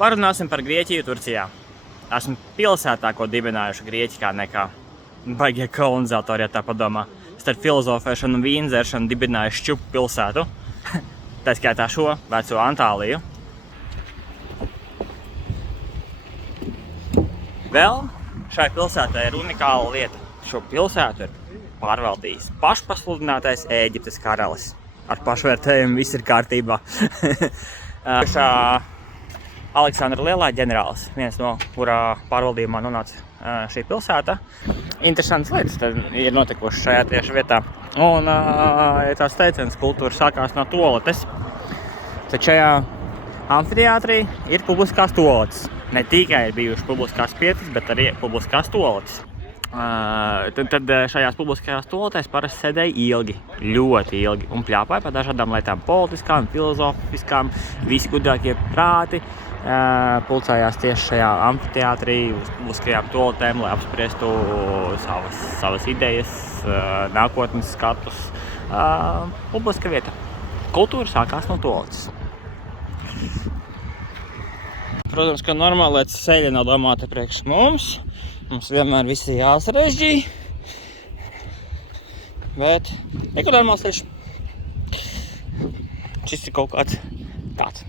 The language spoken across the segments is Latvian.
Parunāsim par Grieķiju Turcijā. Esmu pilsētā, ko dibinājuši Grieķi kā nekā baigie kolonizatori, ja tā padomā. Starp filozofēšanu un vīndzeršanu dibinājuši Šķupu pilsētu. Tā skaitā šo veco Antāliju. Vēl šai pilsētai ir unikāla lieta. Šo pilsētu ir pārvaldījis pašpasludinātais Ēģiptes karalis. Ar pašvērtējumu viss ir kārtībā. Aleksandra Lielā ģenerālis, viens no kurā pārvaldījumā nonāca šī pilsēta. Interesants lietas ir notikušas šajā tieši vietā. Un tāds teiciens, kultūra sākās no toaletes. Tad šajā amfiteātrī ir publiskās toaletes. Ne tikai ir bijušas publiskās pietas, bet arī publiskās toaletes. Tad šajās publiskajās toaletēs parasti sēdēja ilgi, ļoti ilgi, un pļāpāja par dažādām lietām, politiskām, filozofiskām. Visi gudrākie prāti pulcējās tieši šajā amfiteātrī uz publiskajām toaletēm, lai apspriestu savas idejas, nākotnes skatus. Publiska vieta. Kultūra sākās no toaletes. Protams, ka normāli ceļi nav domāti priekš mums. Mums vienmēr viss ir jāsarežģī. Bet nekur normāls ceļš. Šis ir kaut kāds tāds.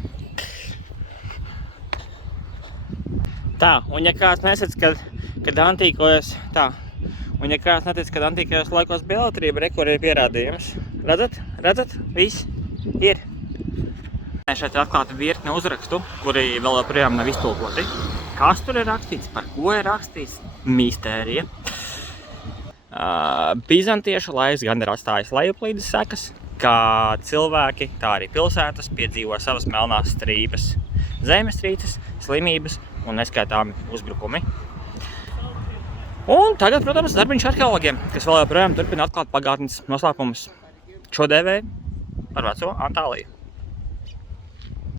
Tā, un ja kāds nesac, kad antīkojos, un ja kāds netic, kad antīkajos laikos bija elektrība, kur ir pierādījums. Redzat? Viss ir. Šeit ir atklāta virkne uzrakstu, kuri vēl joprojām nav iztulkoti. Kas tur ir rakstīts, par ko ir rakstīts? Mistērija. Bizantiešu laiks gan ir atstājis lejuplīdes sekas, kā cilvēki, tā arī pilsētas piedzīvo savas melnās strīpas, zemestrīces, slimības un neskaitāmi uzbrukumi. Un tagad, protams, darbiņš arheologiem, kas vēl joprojām turpina atklāt pagātnes noslēpumus. Šo dēvēja par veco Antāliju.